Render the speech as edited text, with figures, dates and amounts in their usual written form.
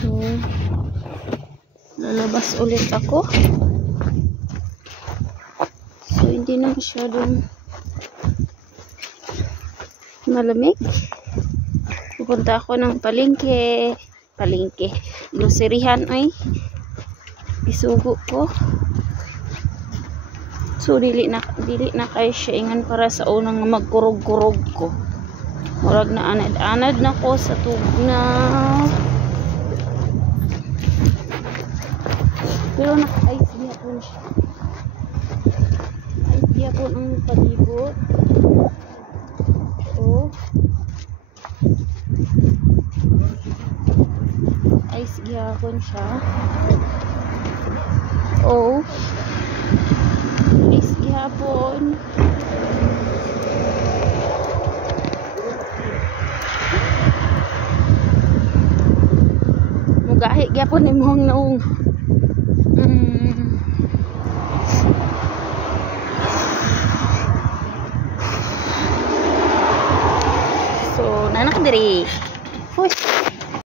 So, lalabas ulit ako. So, hindi na masyadong malamig. Pupunta ako ng palengke. Groceryhan ay isugo ko. So, dili na kayo siya ingan para sa unang magkurog-kurog ko. Murag na anad-anad na ko sa tugnaw. Pero naka-ice gihapon siya. Ice gihapon ang palibot. Oh. Ice gihapon siya. Oh. Ice gihapon. Mugahi gihapon ni mong naong. So, nanak diri. Push.